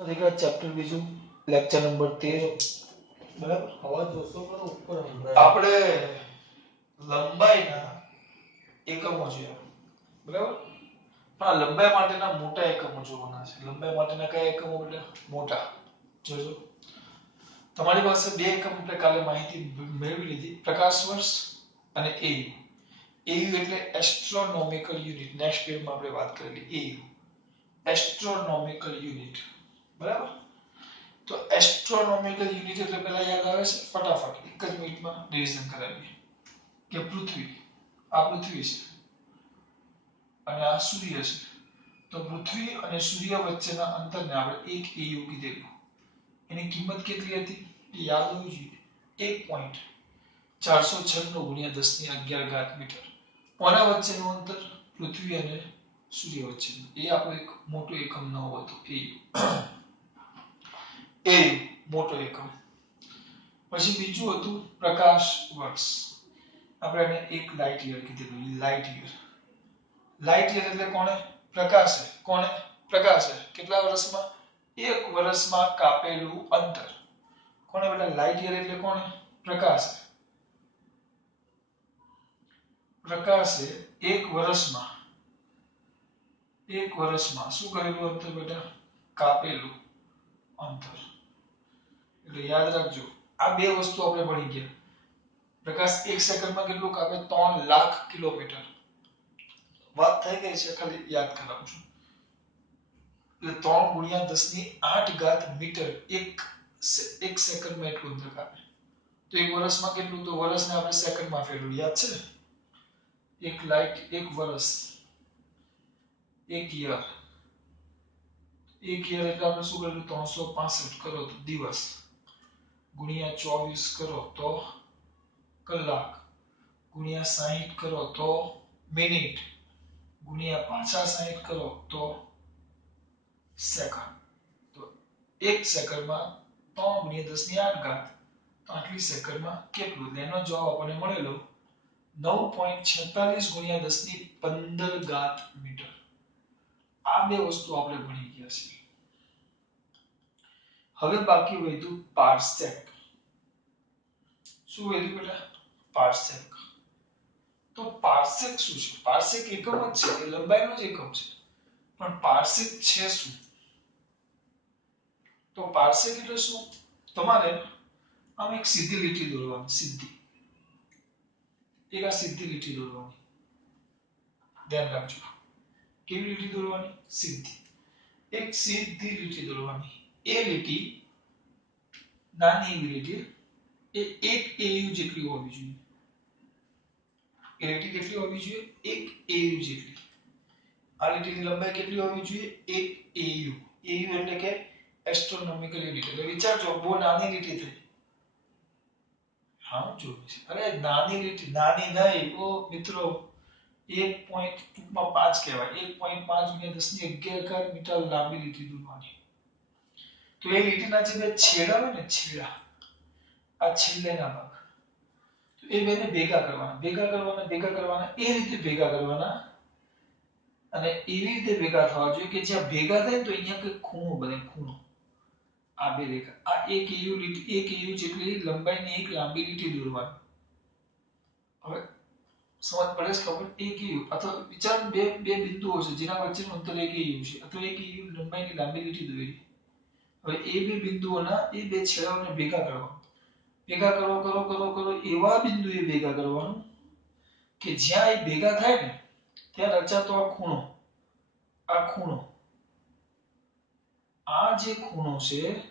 દીકરા ચેપ્ટર બીજું lecture number 13 બરાબર અવાજ ઓછો કરો ઉપર આપણે લંબાઈના એકમો જોયા બરાબર પણ આ લંબાઈ માટેના મોટા એકમો જોવાના છે લંબાઈ માટેના કયા એકમો એટલે મોટા જોજો તમારી પાસે બે એકમ આપણે કાલે માહિતી મેળવી લીધી પ્રકાશ વર્ષ અને AU AU એટલે એસ્ટ્રોનોમિકલ યુનિટ નેક્સ્ટ પેજમાં આપણે વાત કરેલી AU એસ્ટ્રોનોમિકલ યુનિટ બરાબર તો એસ્ટ્રોનોમિકલ યુનિટ એટલે પહેલા યાદ આવે છે ફટાફટ એક જ મિનિટમાં રિવિઝન કરાવીએ કે પૃથ્વી આ પૃથ્વી છે અને આ સૂર્ય છે તો પૃથ્વી અને સૂર્ય વચ્ચેના અંતરને આપણે 1 AU કીધેલું એની કિંમત કેટલી હતી એ યાદ હોવી જોઈએ 1.496 ગુણ્યા 10 ની 11 મીટર કોના વચ્ચેનું અંતર પૃથ્વી અને સૂર્ય વચ્ચેનું એ આપણો એક મોટો એકમ ન હતો AU મોટો એકમ પછી બીજું હતું પ્રકાશ વર્ષ આપણે એને એક લાઇટ યર કીધેલું લાઇટ યર એટલે કોણે પ્રકાશ છે કેટલા વર્ષમાં એક વર્ષમાં કાપેલું અંતર કોણે બેટા લાઇટ યર એટલે કોણે પ્રકાશે એક વર્ષમાં શું કરેલું અંતર બેટા કાપેલું અંતર એટલે યાદ રાખજો આ બે વસ્તુ આપણે ભણી ગયા પ્રકાશ 1 સેકન્ડમાં કેટલું કાપે 3 લાખ કિલોમીટર વાત થઈ ગઈ છે ખાલી યાદ કરાવું છું એટલે 3 ગુણ્યા 10 ની 8 ઘાત મીટર એક સેકન્ડમાં એટલું અંતર કાપે તો એક વર્ષમાં કેટલું તો વર્ષને આપણે સેકન્ડમાં ફેરવ્યું યાદ છે એક લાઇટ એક વર્ષ એક યર એટલે આપણે શું કર્યું 365 કરો તો દિવસ ગુણ્યા 24 કરો તો કલાક ગુણ્યા 60 કરો તો મિનિટ ગુણ્યા પાછા 60 કરો તો સેકન્ડ તો એક સેકન્ડમાં 3 ગુણ્યા 10 ની 8 ઘાત તો આટલી સેકન્ડમાં કેટલું એનો જવાબ આપણને મળેલો 9.46 ગુણ્યા 10 ની 15 ઘાત મીટર આ બે વસ્તુ આપણે ભણી ગયા છીએ હવે બાકી વધ્યું પાર્સેક શું વધ્યું બેટા પાર્સેક તો પાર્સેક શું છે પાર્સેક એકમ જ છે એ લંબાઈનો જ એકમ છે પણ પાર્સેક છે શું તો પાર્સેક એટલે શું તમારે આમ એક સીધી લીટી દોરવાની એક આ સીધી લીટી દોરવાની ધ્યાન રાખજો કેવી લીટી દોરવાની સીધી એક સીધી લીટી દોરવાની એ લીટી નાની એવી લીટી એ 1 AU જેટલી હોવી જોઈએ એ લીટી કેટલી હોવી જોઈએ 1 AU જેટલી આ લીટીની લંબાઈ કેટલી હોવી જોઈએ 1 AU એટલે કે એસ્ટ્રોનોમિકલ યુનિટ એટલે વિચારજો બહુ નાની લીટી થઈ હા જો અરે નાની લીટી નાની નહીં ઓ મિત્રો 1.5 કહેવાય 1.5 ગુણ્યા 10 ની 11 મીટર લાંબી લીટી દોરવાની તો એ લીટીના જે બે છેડા હોય ને છેડા આ છેલ્લેના ભાગ તો એ બેને ભેગા કરવાના એ રીતે ભેગા કરવાના અને એવી રીતે ભેગા થવા જોઈએ કે જ્યાં ભેગા થાય તો અહીંયા કોઈ ખૂણો બને ખૂણો આ બે રેખા આ એક AU જેટલી લંબાઈની એક લાંબી લીટી દોરવાની હવે સમજ પડે છે ખબર એક AU અથવા વિચાર બે બિંદુઓ છે જેના વચ્ચેનું અંતર એક AU છે અથવા એક AU લંબાઈની લાંબી લીટી દોરી હવે એ બે બિંદુઓના એ બે છેડાઓને ભેગા કરો એવા બિંદુએ ભેગા કરવાનું કે જ્યાં એ ભેગા થાય ને ત્યાં રચાતો આ જે ખૂણો છે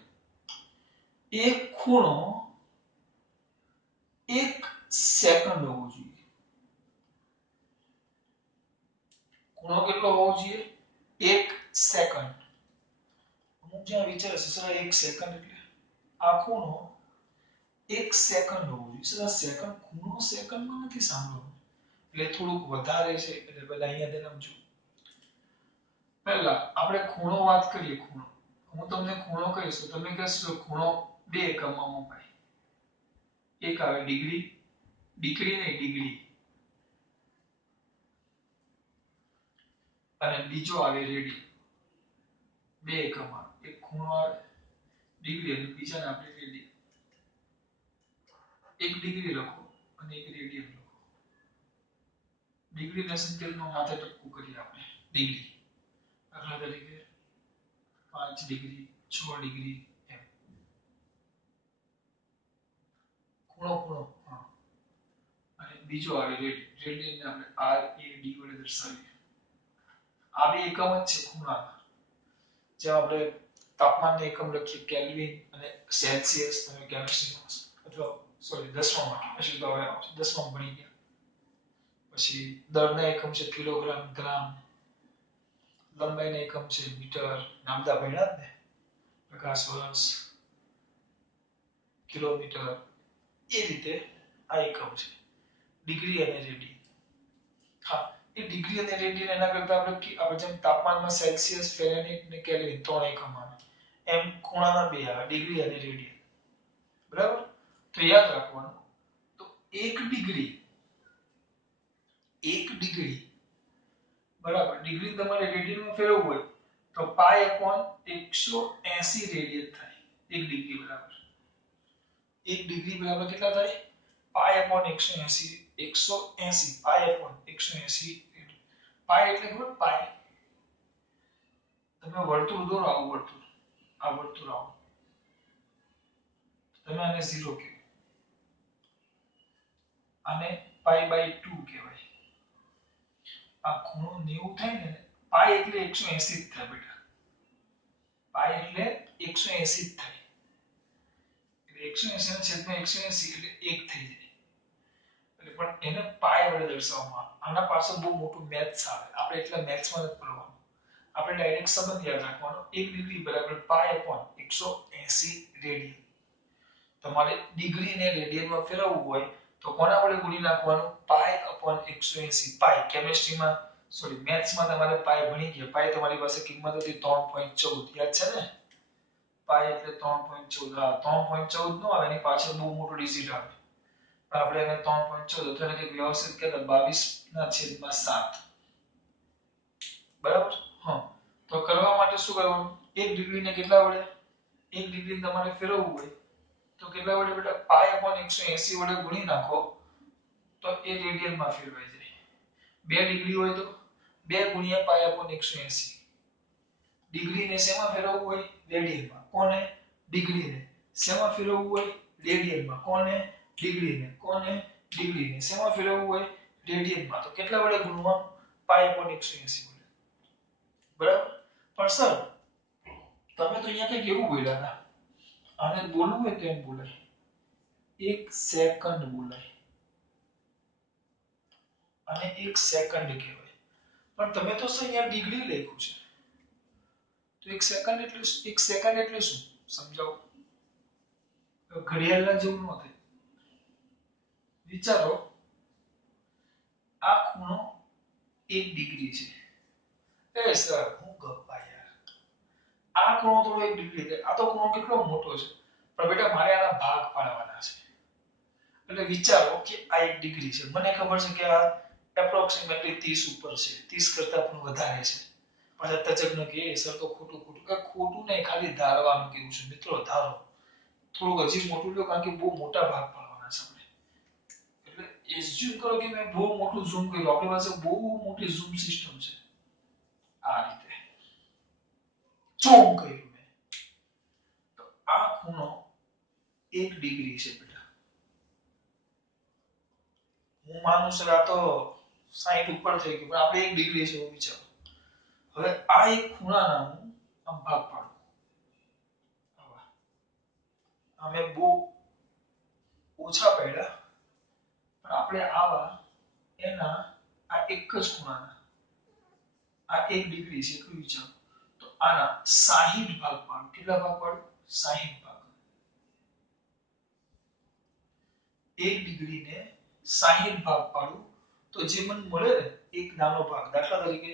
એ ખૂણો 1 સેકન્ડ હોવો જોઈએ ખૂણો કેટલો હોવો જોઈએ 1 સેકન્ડ અમુક જ્યાં વિચારે છે સર 1 સેકન્ડ એટલે આ ખૂણો 1 સેકન્ડ હોવો જોઈએ સર આ સેકન્ડ ખૂણો સેકન્ડમાં નથી સાંભળવાનું એટલે થોડુંક વધારે છે એટલે પહેલા અહીંયા ધ્યાન આપજો પહેલા આપણે ખૂણો વાત કરીએ ખૂણો હું તમને ખૂણો કહીશ તો તમે કહેશો ખૂણો બે એકમમાં મપાય એક આવે ડિગ્રી અને બીજો આવે રેડિયન બે એકમમાં એક ખૂણો આવે ડિગ્રી અને બીજાને આપણે રેડિયન. 1 ડિગ્રી લખો અને 1 રેડિયન લખો. ડિગ્રી ને સંકેતમાં માથે ટપકું કરીએ આપણે ડિગ્રી. દાખલા તરીકે 5 ડિગ્રી 6 ડિગ્રી એમ. ખૂણો ખૂણો હા. અને બીજો આવે રેડિયન. રેડિયન ને આપણે r a d વડે દર્શાવીએ. આ બે એકમ જ છે ખૂણાના. જે આપણે તાપમાનને એકમ લખીએ કેલ્વિન અને સેલ્સિયસ. તમે કેમિસ્ટ્રીમાં અથવા સોરી 10માં હશે તો હવે 10માં ભણી ગયા. પછી દળના એકમ છે કિલોગ્રામ ગ્રામ. લંબાઈના એકમ છે મીટર. નામદા ભણ્યા જ ને. પ્રકાશ વર્ષ કિલોમીટર એ રીતે આ એકમ છે ડિગ્રી અને રેડિયન. હા એ ડિગ્રી અને રેડિયન એના કરતા આપણે જેમ તાપમાનમાં સેલ્સિયસ ફેરનહીટ ને કેલ્વિન ત્રણ એકમ આવે એમ ખૂણાના બે આવે ડિગ્રી અને રેડિયન. બરાબર. તો યાદ રાખવાનું તો 1 ડિગ્રી બરાબર. ડિગ્રી તમારે રેડિયનમાં ફેરવવું હોય તો પાઈ અપોન 180 રેડિયન થાય. 1 ડિગ્રી બરાબર 1 ડિગ્રી બરાબર કેટલા થાય? પાઈ અપોન 180 180 પાઈ અપોન 180. પાઈ એટલે ખબર પાઈ. તમે વર્તુળ દોરો આવું વર્તુળ. આ વર્તુળ આવું. તમે આને 0 કહો. આને પાઈ બાય 2 કહેવાય. આ ખૂણો 90 થાય ને પાઈ એટલે 180 જ થાય બેટા. પાઈ એટલે 180 જ થાય. એટલે 180 ના છેદમાં 180 એટલે 1 થઈ જાય. એટલે પણ એને પાઈ વડે દર્શાવવામાં આના પાછળ બહુ મોટું મેથ્સ આવે. આપણે એટલે મેથ્સમાં નથી પડવાનું. આપણે ડાયરેક્ટ સંબંધ યાદ રાખવાનો 1 ડિગ્રી બરાબર પાઈ અપોન 180 રેડિયન. તમારે ડિગ્રી ને રેડિયનમાં ફેરવવું હોય તો કોના વડે ગુણી નાખવાનું? પાઈ અપોન 180. પાઈ કેમિસ્ટ્રીમાં સોરી મેથ્સમાં તમારે પાઈ ભણી ગયા. પાઈ તમારી પાસે કિંમત હતી 3.14 યાદ છે ને? પાઈ એટલે 3.14. હા 3.14 નો આવે એની પાછળ બહુ મોટું ડિજિટ આવે. પણ આપણે એને 3.14 અથવા એને વ્યવસ્થિત કહેતા 22/7. બરાબર. હા તો કરવા માટે શું કરવાનું? 1 ડિગ્રી ને કેટલા વડે 1 ડિગ્રી તમારે ફેરવવું હોય તો કેટલા વડે બેટા પાઈ અપોન 180 વડે ગુણી નાખો તો એ રેડિયનમાં ફેરવાઈ જાય. 2 ડિગ્રી હોય તો 2 ગુણ્યા પાઈ અપોન 180. ડિગ્રી ને શેમાં ફેરવવું હોય? રેડિયનમાં. કોને? ડિગ્રીને. શેમાં ફેરવવું હોય? રેડિયનમાં. કોને? ડિગ્રીને. કોને? ડિગ્રીને. શેમાં ફેરવવું હોય? રેડિયનમાં. તો કેટલા વડે ગુણવાનું? પાઈ અપોન 180 વડે. બરાબર. પણ સર તમે તો અહીંયા કંઈક એવું બોલ્યા હતા. આને બોલવું હોય તો એમ બોલાય 1 સેકન્ડ બોલાય અને 1 સેકન્ડ કહેવાય. પણ તમે તો સર અહીંયા ડિગ્રી લખ્યું છે. તો 1 સેકન્ડ એટલે શું? સમજાવો. ઘડિયાળના જેવું ન થાય. વિચારો આ ખૂણો 1 ડિગ્રી છે. એ સર હું ગપ્પા યાર. આ ખૂણો થોડો 1 ડિગ્રી છે. આ તો ખૂણો કેટલો મોટો છે. પણ બેટા મારે આના ભાગ પાડવાના છે. એટલે વિચારો કે આ 1 ડિગ્રી છે. મને ખબર છે કે આ એપ્રોક્સિમેટલી 30 ઉપર છે. 30 કરતા પણ વધારે છે. પાછા તજજ્ઞ કે સર તો ખોટું ખોટું નહીં ખાલી ધારવાનું કેવું છે. મિત્રો ધારો. થોડું હજી મોટું લો કારણ કે બહુ મોટા ભાગ પાડવાના છે આપણે. એટલે એઝ્યુમ કરો કે મેં બહુ મોટું ઝૂમ કર્યું. આપણી પાસે બહુ મોટી ઝૂમ સિસ્ટમ છે. આ રીતે ઝૂમ કર્યું મેં. તો આ ખૂણો 1 ડિગ્રી છે બેટા. હું માનું છું આ તો 60 ઉપર થઈ ગયું પણ આપણે 1 ડિગ્રી છે એવું વિચારો. હવે આ એક ખૂણાના હું આમ ભાગ પાડું. અમે બહુ ઓછા પડ્યા પણ આપણે આવા એના આ એક જ ખૂણાના આ 1 ડિગ્રી છે એટલું વિચારો. તો આના 60 ભાગ પાડું. કેટલા ભાગ પાડું? 60 ભાગ. 1 ડિગ્રીને 60 ભાગ પાડું તો જે મને મળે ને એક નાનો ભાગ. દાખલા તરીકે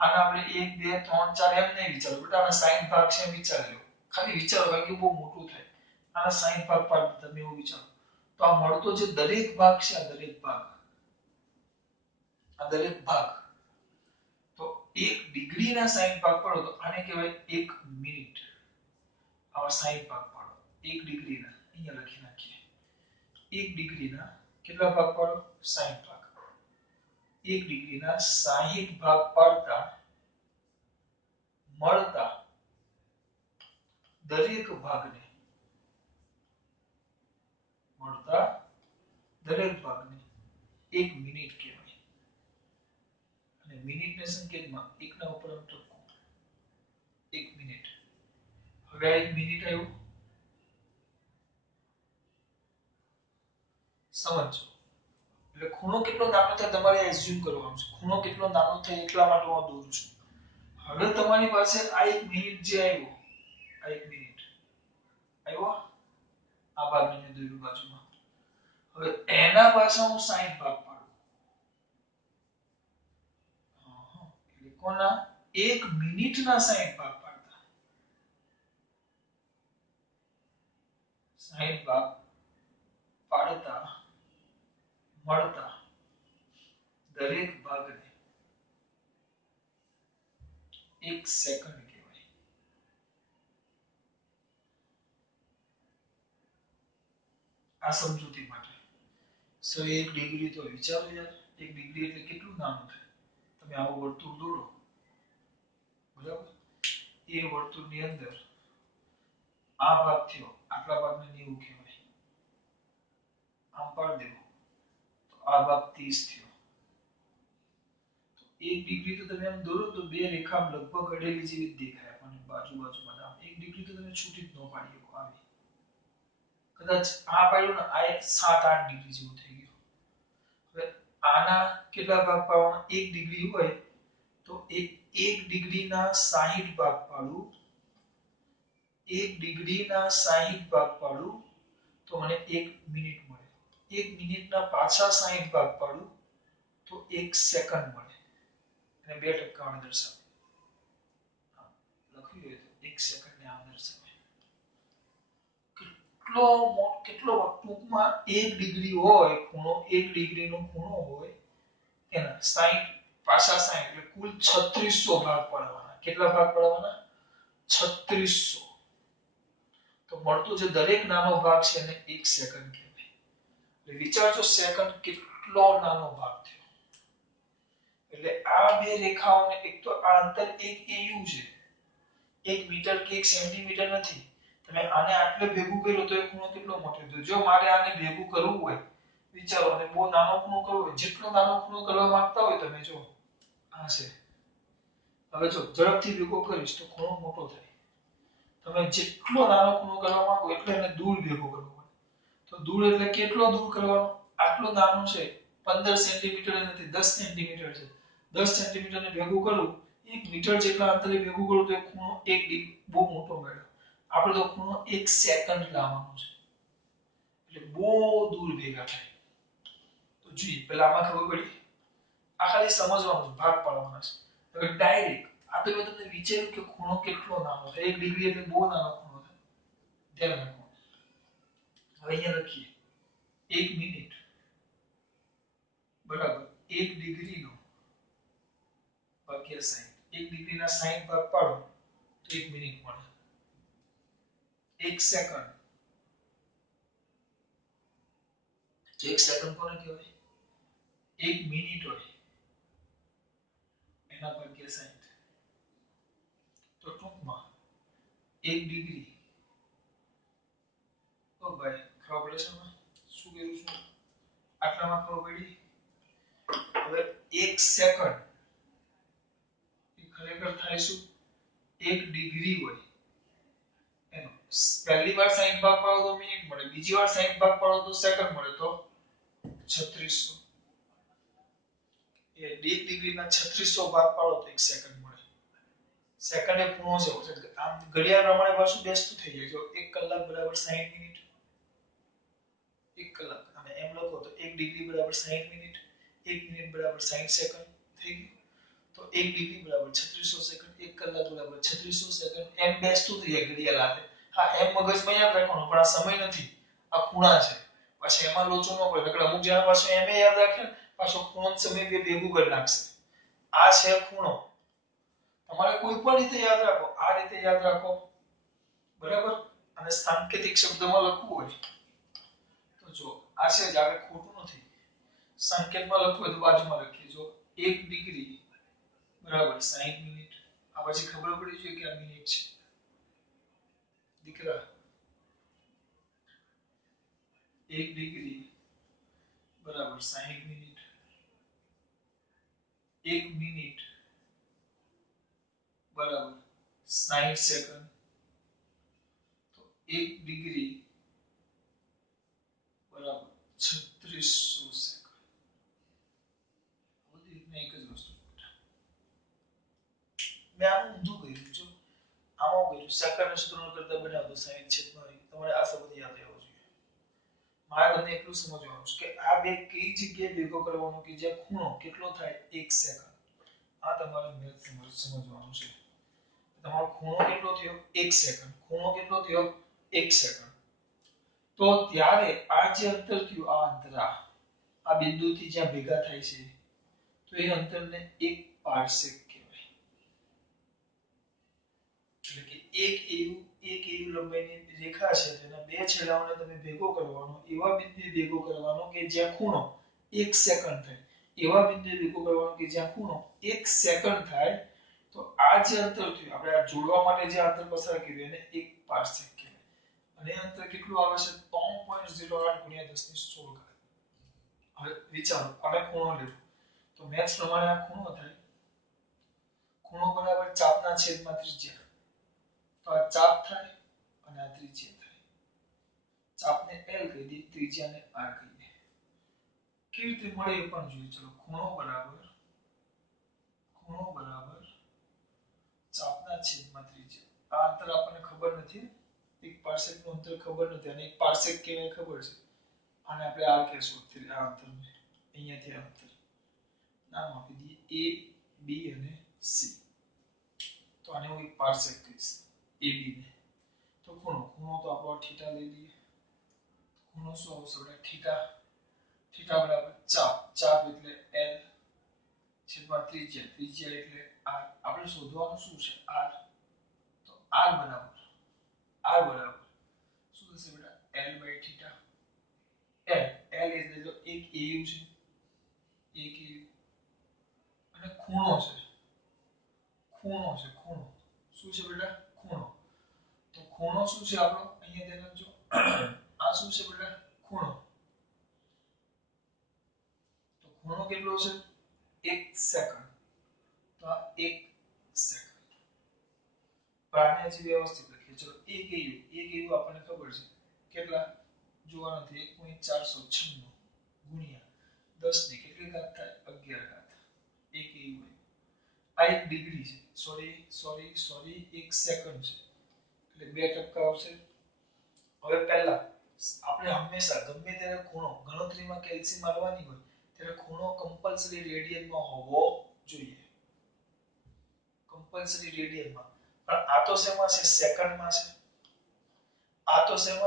આને આપણે 1 2 3 4 એમ નહીં વિચારો બેટા. આના 60 ભાગ છે એમ વિચારી લો. ખાલી વિચારો કારણ કે બહુ મોટું થાય. આના 60 ભાગ પાડો તમે એવું વિચારો. તો આ મળતો જે દરેક ભાગ છે આ દરેક ભાગ તો 1 ડિગ્રીના 60 ભાગ પાડો તો આને કહેવાય 1 મિનિટ. આવા 60 ભાગ પાડો 1 ડિગ્રીના અહીંયા લખી નાખીએ 1 ડિગ્રીના કેટલા ભાગ પાડો 60 ભાગ 1 ડિગ્રીના 60 ભાગ પાડતા મળતા દરેક ભાગને એક મિનિટ કહેવાય અને મિનિટને સંકેતમાં એકના ઉપર ટકો 1 મિનિટ હવે આ 1 મિનિટ આવ્યું સમજો એટલે ખૂણો કેટલો નાનો થાય તમારે એઝ્યુમ કરવાનું છે ખૂણો કેટલો નાનો થાય એટલા માટે હું દોરું છું હવે તમારી પાસે આ 1 મિનિટ જે આવ્યો આ 1 મિનિટ આવ્યો આ ભાગને મેં દોર્યું બાજુમાં હવે એના પાછળ હું 60 ભાગ પાડું એટલે કોના 1 મિનિટના 60 ભાગ પાડતા 60 ભાગ પાડતા મળતા દરેક ભાગને 1 સેકન્ડ કહેવાય આ સમજૂતી માટે 101 ડિગ્રી તો વિચારો યાર 1 ડિગ્રી એટલે કેટલું નાનું થાય તમે આવું વર્તુળ દોરો બરાબર એ વર્તુળની અંદર આ ભાગ થયો આટલા ભાગને 90 કહેવાય આમ પાડી દેવો તો આ ભાગ 30 થયો તો 1 ડિગ્રી તો તમે આમ દોરો તો બે રેખા લગભગ અડેલી જેવી જ દેખાય આપણને બાજુમાં આમ 1 ડિગ્રી તો તમે છૂટી જ ન પાડી શકો આવી કદાચ આ પાડ્યું ને આ 7-8 ડિગ્રી જેવું થઈ ગયું હવે આના કેટલા ભાગ પાડવાના 1 ડિગ્રી હોય તો 1 ડિગ્રીના 60 ભાગ પાડું 1 ડિગ્રીના 60 ભાગ પાડું તો મને 1 મિનિટ મળે 1 મિનિટના પાછા 60 ભાગ પાડું તો 1 સેકન્ડ મળે અને 2 ટકાવાળા દર્શાવે લખ્યું હોય તો 1 સેકન્ડને આમ દર્શાવે કેટલો ટૂંકમાં 1 ડિગ્રી હોય ખૂણો 1 ડિગ્રીનો ખૂણો હોય એના 60 પાછા 60 એટલે કુલ 3600 ભાગ પાડવાના કેટલા ભાગ પાડવાના 3600 તો મળતો જે દરેક નાનો ભાગ છે એને 1 સેકન્ડ કહેવાય એટલે વિચારજો સેકન્ડ કેટલો નાનો ભાગ થયો એટલે આ બે રેખાઓને એક તો આ અંતર 1 AU છે 1 મીટર કે 1 સેન્ટીમીટર નથી તમે આને આટલે ભેગું કર્યું તો એ ખૂણો કેટલો મોટો થયો જો મારે આને ભેગું કરવું હોય વિચારો અને બહુ નાનો ખૂણો કરવો હોય જેટલો નાનો ખૂણો કરવા માંગતા હોય તમે જો આ છે હવે જો ઝડપથી ભેગો કરીશ તો ખૂણો મોટો થાય તમે જેટલો નાનો ખૂણો કરવા માંગો એટલે એને દૂર ભેગો કરવો પડે તો દૂર એટલે કેટલો દૂર કરવાનો આટલો નાનો છે 15 સેન્ટીમીટર નથી 10 સેન્ટીમીટર છે 10 સેન્ટીમીટર ને ભેગું કરું 1 મીટર જેટલા અંતરે ભેગું કરું તો ખૂણો 1 ડિગ્રી બહુ મોટો મળે આપણે તો ખૂણો 1 સેકન્ડ લાવવાનો છે એટલે બહુ દૂર ભેગા થાય તો જોઈએ પહેલા આમાં ખબર પડી આ ખાલી સમજવાનું ભાગ પાડવાના છે હવે ડાયરેક્ટ આપણે તમને વિચાર્યું કે ખૂણો કેટલો નાનો છે 1 ડિગ્રી એટલે બહુ નાનો ખૂણો છે ધ્યાન રાખો હવે અહીંયા લખીએ 1 મિનિટ બરાબર 1 ડિગ્રીનો ભાગ્યા 60 1 ડિગ્રીના 60 ભાગ પાડો તો 1 મિનિટ મળે 1 સેકન્ડ તો 1 સેકન્ડ કોને કહેવાય 1 મિનિટ હોય એના ભાગ્યા 60 તો ટૂંકમાં 1 ડિગ્રી ઓ ભાઈ ખબર પડે છે શું કરું છું આટલામાં ખબર પડી હવે 1 સેકન્ડ એ ખરેખર થાય શું 1 ડિગ્રી હોય એનો પહેલી વાર 60 ભાગ પાડો તો મિનિટ મળે બીજી વાર 60 ભાગ પાડો તો સેકન્ડ મળે તો 3600 એ 1 ડિગ્રીના 3600 ભાગ પાડો તો 1 સેકન્ડ મળે સેકન્ડ એ ખૂણો છે આમ ઘડિયાળ પ્રમાણે પાછું બેસતું થઈ જાય જો 1 કલાક બરાબર 60 મિનિટ 1 કલાક અને એમ લખો તો 1 ડિગ્રી બરાબર 60 મિનિટ 1 મિનિટ બરાબર 60 સેકન્ડ થઈ ગયું તો 1 ડિગ્રી બરાબર 3600 સેકન્ડ 1 કલાક બરાબર 3600 સેકન્ડ એમ બેસતું થઈ જાય ઘડિયાળ હાથે હા એમ મગજમાં યાદ રાખવાનું પણ આ સમય નથી આ ખૂણા છે પાછા એમાં લોચો ન પડે નકર અમુક જણા પાછો એમ યાદ રાખે પાછો ખૂણો સમય બે ભેગું કરી નાખશે આ છે ખૂણો તમારે કોઈ પણ રીતે યાદ રાખો આ રીતે યાદ રાખો બરાબર. અને સાંકેતિક શબ્દમાં લખવું હોય તો જો આ છે જ આગળ ખોટું નથી. સંકેતમાં લખવું હોય તો બાજુમાં લખીએ. જો 1 ડિગ્રી બરાબર 60 મિનિટ. આ પછી ખબર પડી જોઈએ કે આ મિનિટ છે દીકરા. 1 ડિગ્રી બરાબર 60 મિનિટ. 1 મિનિટ બરાબર 60 સેકન્ડ. તો 1 ડિગ્રી બરાબર 3600 સેકન્ડ. બધી રીતના એક જ વસ્તુ. મેં આનું ઊંધું કર્યું. જો આમાં કર્યું સેકન્ડ સૂત્રનો કરતા બનાવો તો 60 છેદમાં તમારે આ શબ્દ યાદ રહેવો જોઈએ. મારે તમને એટલું સમજવાનું છે કે આ બે કઈ જગ્યાએ ભેગો કરવાનો કે જ્યાં ખૂણો કેટલો થાય 1 સેકન્ડ. આ તમારે મેથ સમજવાનું છે. તમારો ખૂણો કેટલો થયો 1 સેકન્ડ. ખૂણો કેટલો થયો 1 સેકન્ડ. તો ત્યારે આ જે અંતર થયું આ અંતર આ બિંદુથી જ્યાં ભેગા થાય છે તો એ અંતરને 1 પાર્સેક કહેવાય. એટલે કે એક એવું લંબાઈની રેખા છે જેના બે છેડાઓને તમે ભેગો કરવાનો એવા બિંદુએ ભેગો કરવાનો કે જ્યાં ખૂણો 1 સેકન્ડ થાય. એવા બિંદુએ ભેગો કરવાનો કે જ્યાં ખૂણો 1 સેકન્ડ થાય. તો આ જે અંતર થયું આપણે આ જોડવા માટે જે અંતર પસાર કર્યું એને 1 પાર્સેક કહેવાય. અને અંતર કેટલું આવે છે 3.08 × 1016. હવે વિચારો આને ખૂણો લેવો તો મેથ્સ પ્રમાણે આ ખૂણો થાય. ખૂણો બરાબર ચાપના છેદમાં ત્રિજ્યા. તો આ ચાપ થાય અને આ ત્રિજ્યા થાય. ચાપને L કહી દઈએ, ત્રિજ્યાને R કહી દઈએ. કેવી રીતે મળે એ પણ જોઈએ. ચલો ખૂણો બરાબર ચાપના છેદમાં ત્રિજ્યા. આ અંતર આપણને ખબર નથી. 1 પાર્સેકનું અંતર ખબર નથી અને 1 પાર્સેક કેવાય ખબર છે. આને આપણે R કહેશું. આ અંતરને અહીંયાથી આ અંતર નામ આપી દઈએ A, B અને C. તો આને હું 1 પાર્સેક કહીશ AB ને. તો ખૂણો તો આપણો થીટા લઈ લઈએ. ખૂણો શું આવશે થીટા. થીટા બરાબર ચાપ એટલે L છેદમાં ત્રિજ્યા એટલે R. આપણે શોધવાનું શું છે R. તો R બરાબર શું થશે બેટા L થીટા. L એટલે જો એક AU છે. એક AU અને ખૂણો છે શું છે બેટા ખૂણો. તો ખૂણો શું છે આપણો અહીંયા ધ્યાન આપજો. આ શું છે બેટા ખૂણો. તો ખૂણો કેટલો છે 1 સેકન્ડ. તો આ 1 સેકન્ડ. પ્રાણી હજી વ્યવસ્થિત લખીએ. ચલો 1 AU આપણને ખબર છે કેટલા જોવા નથી 1.496 ગુણ્યા 10 ની કેટલી ઘાત થાય 11 ઘાત. 1 AU આ 1 ડિગ્રી છે. સોરી 1 સેકન્ડ છે. એટલે 2% આવશે. હવે પહેલા આપણે હંમેશા ગમે ત્યારે ખૂણો ગણતરીમાં કેલ્સી મારવાની હોય ત્યારે ખૂણો કમ્પલસરી રેડિયનમાં હોવો જોઈએ. કમ્પલસરી રેડિયનમાં. પણ આ તો શેમાં છે સેકન્ડમાં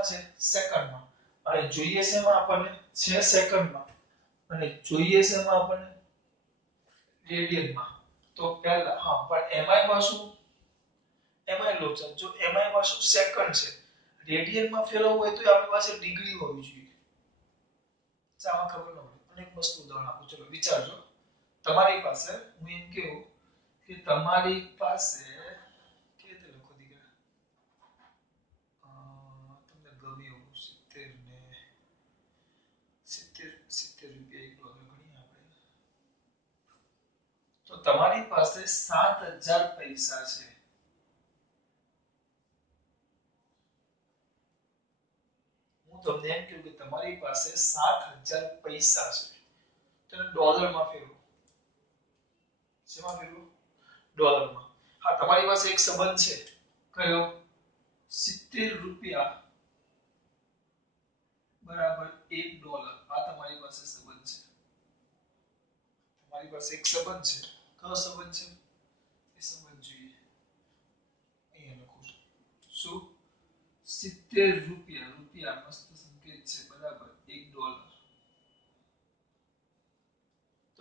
છે. સેકન્ડમાં. અને જોઈએ શેમાં આપણને છે સેકન્ડમાં. અને જોઈએ શેમાં આપણને રેડિયનમાં. તો પહેલા પણ એમાંય લોચા. જો એમાંય પાછું સેકન્ડ છે. રેડિયનમાં ફેરવવું હોય તો આપણી પાસે ડિગ્રી હોવી જોઈએ. ચામાં ખબર ન હોય. અને એક વસ્તુ ઉદાહરણ આપું ચલો વિચારજો. તમારી પાસે હું એમ કહું કે તમારી પાસે કે રીતે લખો દીકરા તમને ગમે એવું 70 રૂપિયા $1 ગણી આપણે. તો તમારી પાસે 7000 પૈસા છે. હું તમને એમ કહું કે તમારી પાસે 7000 પૈસા છે. તેને ડોલરમાં ફેરવો. શેમાં ફેરવો ડોલરમાં. હા તમારી પાસે એક સંબંધ છે કયો 70 રૂપિયા બરાબર $1. આ તમારી પાસે સંબંધ છે. તમારી પાસે એક સંબંધ છે. કયો સંબંધ છે એ સંબંધ જોઈએ. અહીંયા લખું છું શું 70 રૂપિયા મસ્ત સંકેત છે બરાબર $1.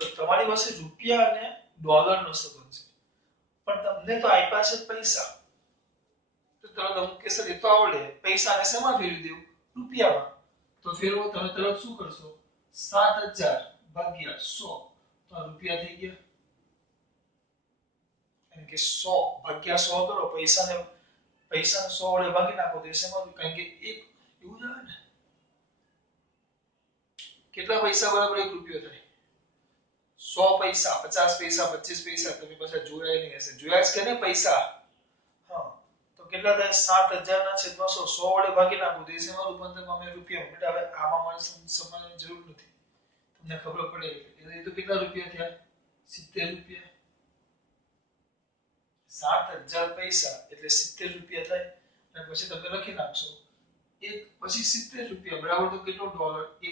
તો તમારી પાસે રૂપિયા અને ડોલરનો સંબંધ છે. પણ તમને તો આપ્યા છે પૈસા. તો તરત અમુક કેસર એ તો આવડે પૈસાને શેમાં ફેરવી દેવું રૂપિયામાં તો ફેરવો તમે તરત શું કરશો 7000 ભાગ્યા 100 તો આ રૂપિયા થઈ ગયા કારણ કે 100 ભાગ્યા 100 કરો પૈસાને 100 વડે ભાગી નાખો તો શેમાં કારણ કે એક એવું જ આવે ને કેટલા પૈસા બરાબર 1 રૂપિયો થાય 100 પૈસા 50 પૈસા 25 પૈસા તમે પાછા જોયા નહીં હશે જોયા જ કે ને પૈસા હા તો કેટલા થાય 7000 ના છેદમાં 100 વડે ભાગી નાખો તો શેમાં રૂપાંતર પામે રૂપિયા બેટા હવે આમાં મારે સમજવાની જરૂર નથી તમને ખબર પડે એટલે તો કેટલા રૂપિયા થયા 70 રૂપિયા 7000 પૈસા એટલે 70 રૂપિયા થાય અને પછી તમે લખી નાખશો એક પછી 70 રૂપિયા બરાબર તો કેટલો ડોલર $1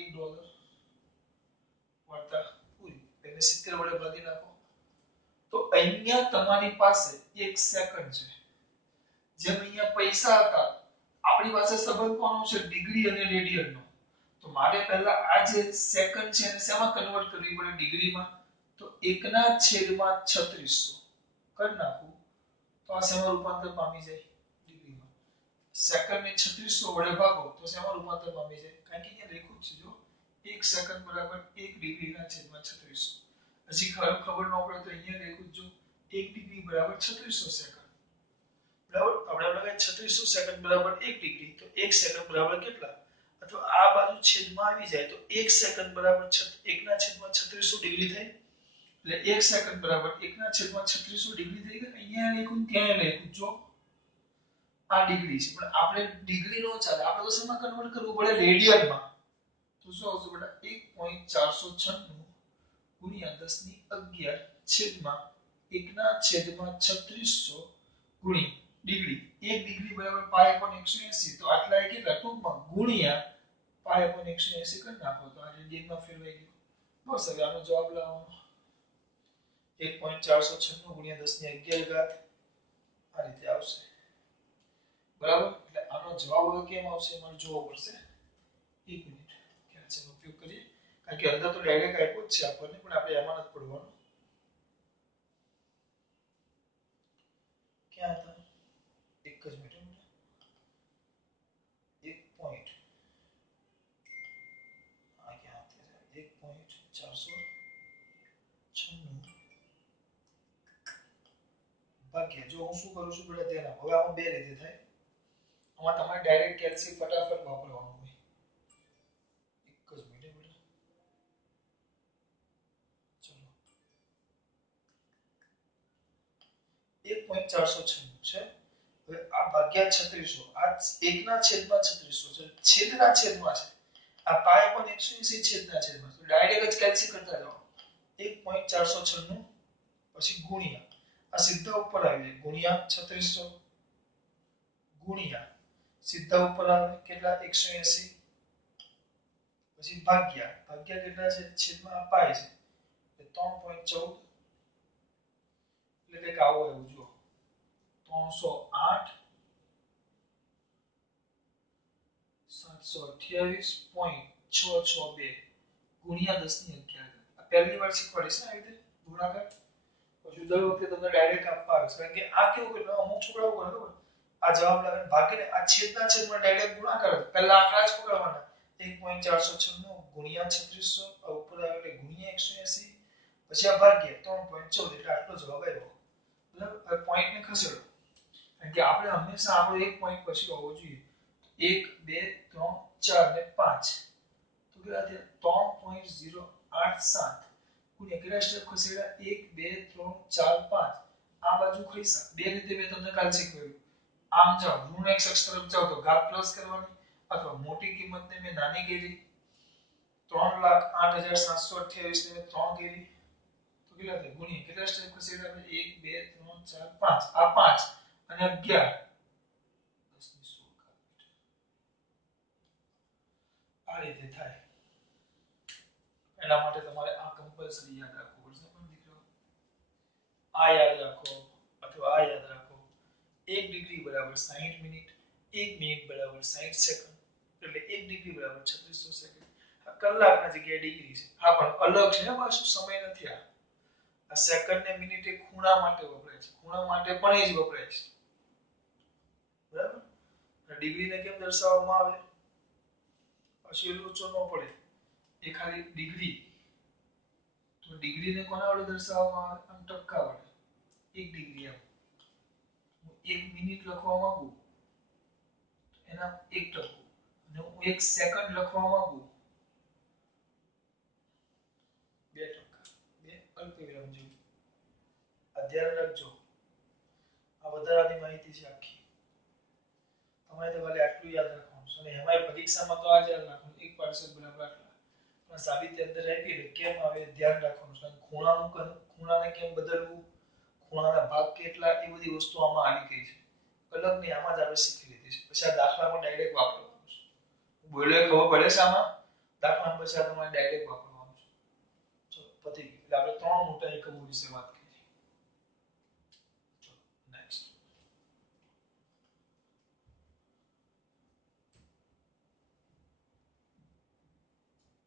વત્તા પૂરી એને 70 વડે ભાગી નાખો તો અહીંયા તમારી પાસે 1 સેકન્ડ છે જેમ અહીંયા પૈસા હતા આપણી પાસે સંબંધ કોનો છે ડિગ્રી અને રેડિયનનો તો મારે પહેલા આ જે સેકન્ડ છે એને શેમાં કન્વર્ટ કરવી પડે ડિગ્રીમાં તો 1/3600 કરી નાખું તો આ શેમાં રૂપાંતર પામી જાય ડિગ્રીમાં સેકન્ડ ને 3600 વડે ભાગો તો શેમાં રૂપાંતર પામી જાય કારણ કે અહીંયા લખ્યું છે જો 1 સેકન્ડ બરાબર 1 ડિગ્રીના છેદમાં 3600 હજી ખબર ન પડે તો અહીંયા લખ્યું જો 1 ડિગ્રી બરાબર 3600 સેકન્ડ બરાબર આપણે લગાય 3600 સેકન્ડ બરાબર 1 ડિગ્રી તો 1 સેકન્ડ બરાબર કેટલા અથવા આ બાજુ છેદમાં આવી જાય તો 1 સેકન્ડ બરાબર 1/3600 ડિગ્રી થાય એટલે 1 સેકન્ડ બરાબર 1/3600 ડિગ્રી થઈ ગઈ અહીંયા લખ્યું ત્યાં લખ્યું જો આ ડિગ્રી છે પણ આપણે ડિગ્રી નો ચાલે આપણે તો શેમાં કન્વર્ટ કરવું પડે રેડિયનમાં તો શું આવશે બેટા 1.496 ગુણ્યા 10 ની 11 છેદમાં 1/3600 ગુણ્યા ડિગ્રી 1 ડિગ્રી બરાબર π/180 તો આટલા એ કેટલા ટૂંકમાં ગુણ્યા π/180 કરી નાખો તો આ રેડિયનમાં ફેરવાઈ ગયું બસ હવે આનો જવાબ લાવવાનો 1.496 ગુણ્યા 10 ની 11 ઘાત આ રીતે આવશે બરાબર એટલે આનો જવાબ હવે કેમ આવશે મને જોવો પડશે 1 મિનિટ કેલ્ક્યુલેટર ઉપયોગ કરીએ કારણ કે અંદર તો ડાયરેક્ટ આપ્યો જ છે આપણને પણ આપણે એમાં નથી પડવાનું ક્યાં હતા એક જ મિનિટ 1 પોઈન્ટ આ ક્યાં હતા 1.496 ભાગ્યા જો હું શું કરું છું બેટા ધ્યાન આપો હવે આમાં બે રીતે થાય આમાં તમારે ડાયરેક્ટ કેલ્સી ફટાફટ વાપરવાનું હોય એક જ મિનિટ બેટા ચલો 1.496 છે હવે આ ભાગ્યા 3600 આ 1/3600 છે છેદના છેદમાં છે આ π/180 છેદના છેદમાં તો ડાયરેક્ટ જ કેલ્સી કરતા જાઓ 1.496 પછી ગુણ્યા આ સીધા ઉપર આવી જાય ગુણ્યા 3600 ગુણ્યા સીધા ઉપર આવે કેટલા 180 પછી ભાગ્યા કેટલા છે છેદમાં અપાય છે એટલે 3.14 એટલે કે આવો એવું જો 308 728.662 ગુણ્યા 10 ની 11 આ પહેલી વાર શીખવાડીશ ને આવી રીતે ગુણાકાર પછી દર વખતે તમને ડાયરેક્ટ આપવા આવે કારણ કે આ કેવું કે અમુક છોકરાઓ કરે ખબર આ જવાબ લાવે ભાગીને આ છેદના છેદમાં ડાયરેક્ટ ગુણાકાર પહેલા આંકડા જ પકડવાના 1.496 ગુણ્યા 3600 ઉપર આવે એટલે ગુણ્યા 180 પછી આ ભાગ્ય 3.14 એટલે આટલો જવાબ આવ્યો બરાબર હવે પોઈન્ટ ને ખસેડો કારણ કે આપણે હંમેશા આપણો એક પોઈન્ટ પછી હોવો જોઈએ 1 2 3 4 ને 5 તો કેટલા થયા 3.087 ગુણ્યા કેટલા સ્ટેપ ખસેડ્યા 1 2 3 4 5 આ બાજુ ખઈસા બે રીતે મેં તમને કાલ શીખવ્યું આમ જાઓ ઋણ x અક્ષ તરફ જાઓ તો ઘાત પ્લસ કરવાની અથવા મોટી કિંમતને મેં નાની કરી 3,08,728 ને 3 કરી તો કેટલા થાય ગુણ્યા કેટલા સ્ટેપ ખસેડ્યા આપણે 1 2 3 4 5 આ 5 અને 11 10 ની 16 આ રીતે થાય એના માટે તમારે આ કમ્પલસરી યાદ રાખવું પડશે પણ દીકરો આ યાદ રાખો અથવા આ યાદ રાખો 1 ડિગ્રી બરાબર 60 મિનિટ 1 મિનિટ બરાબર 60 સેકન્ડ એટલે 1 ડિગ્રી બરાબર 3600 સેકન્ડ આ કલાકના જગ્યાએ ડિગ્રી છે આ પણ અલગ છે પાછું સમય નથી આ સેકન્ડ ને મિનિટ એ ખૂણા માટે વપરાય છે ખૂણા માટે પણ એ જ વપરાય છે બરાબર. ડિગ્રીને કેમ દર્શાવવામાં આવે? પછી લોચો ન પડે એ ખાલી ડિગ્રી, તો ડિગ્રીને કોના વડે દર્શાવવામાં આવે? આમ ટકા વડે. 1 ડિગ્રી એમ. હું 1 મિનિટ લખવા માંગુ એના 1 ટકો, અને હું 1 સેકન્ડ લખવા માંગુ 2 ટકા. 2 અલ્પવિરામ જેવું. આ ધ્યાન રાખજો. આ વધારાની માહિતી છે આખી. તમારે તો ખાલી આટલું યાદ રાખવાનું છે, અને એમાંય પરીક્ષામાં તો આ જ યાદ રાખવાનું 1 પાર્સેલ બરાબર આટલા. પણ સાબિતી અંદર આપી એટલે કેમ આવે ધ્યાન રાખવાનું છે. ખૂણાને કેમ બદલવું, ખૂણાના ભાગ કેટલા, એ બધી વસ્તુ આમાં આવી ગઈ છે. અલગ નહીં, આમાં જ આપણે શીખી લીધી છે. પછી આ દાખલામાં ડાયરેક્ટ વાપરવાનું છે. બોલે ખબર પડે છે આમાં? દાખલામાં પછી આ તમારે ડાયરેક્ટ વાપરવાનું છે. ચલો પતી ગયું. એટલે આપણે 3 મોટા એકમો વિશે વાત કરી.